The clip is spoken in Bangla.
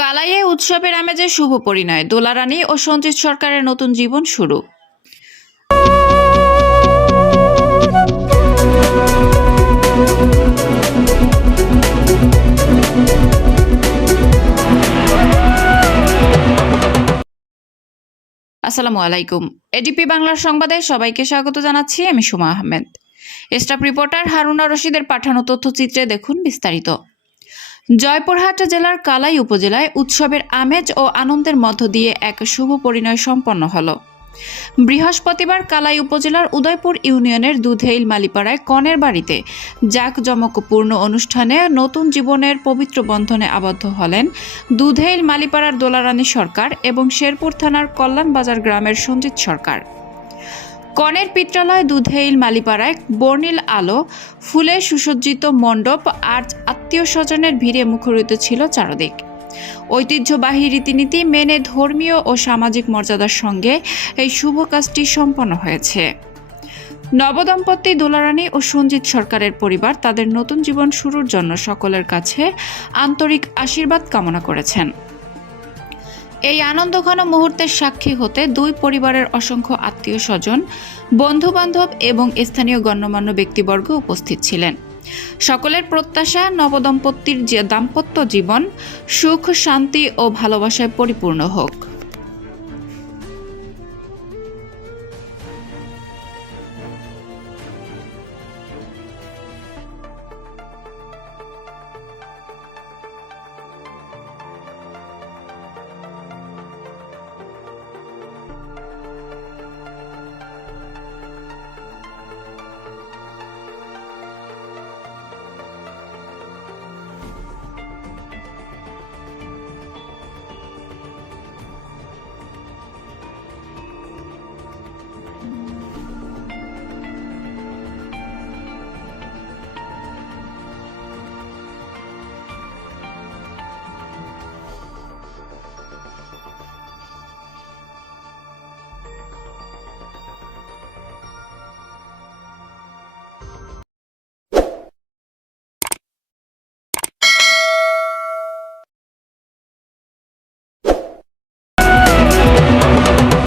কালাইয়ে উৎসবের আমেজে শুভ পরিণয়। দোলারানী ও সঞ্জিত সরকারের নতুন জীবন শুরু। আসসালামু আলাইকুম। এডিপি বাংলার সংবাদে সবাইকে স্বাগত জানাচ্ছি, আমি সুমা আহমেদ। স্টাফ রিপোর্টার হারুনা রশিদের পাঠানো তথ্যচিত্রে দেখুন বিস্তারিত। জয়পুরহাট জেলার কালাই উপজেলায় উৎসবের আমেজ ও আনন্দের মধ্য দিয়ে এক শুভ পরিণয় সম্পন্ন হলো। বৃহস্পতিবার কালাই উপজেলার উদয়পুর ইউনিয়নের দুধেইল মালিপাড়ায় কনের বাড়িতে জাঁকজমকপূর্ণ অনুষ্ঠানে নতুন জীবনের পবিত্র বন্ধনে আবদ্ধ হলেন দুধেইল মালিপাড়ার দোলারানী সরকার এবং শেরপুর থানার কল্যাণবাজার গ্রামের সঞ্জিত সরকার। কনের পিত্রালয় দুধেইল মালিপাড়ায় বর্ণিল আলো, ফুলে সুসজ্জিত মণ্ডপ আর আত্মীয় স্বজনের ভিড়ে মুখরিত ছিল চারদিক। ঐতিহ্যবাহী রীতিনীতি মেনে ধর্মীয় ও সামাজিক মর্যাদার সঙ্গে এই শুভ কাজটি সম্পন্ন হয়েছে। নবদম্পতি দোলারানী ও সঞ্জিত সরকারের পরিবার তাদের নতুন জীবন শুরুর জন্য সকলের কাছে আন্তরিক আশীর্বাদ কামনা করেছেন। এই আনন্দঘন মুহূর্তের সাক্ষী হতে দুই পরিবারের অসংখ্য আত্মীয় স্বজন বন্ধু বান্ধব এবং স্থানীয় গণ্যমান্য ব্যক্তিবর্গ উপস্থিত ছিলেন। সকলের প্রত্যাশা নবদম্পতির যে দাম্পত্য জীবন সুখ শান্তি ও ভালোবাসায় পরিপূর্ণ হোক।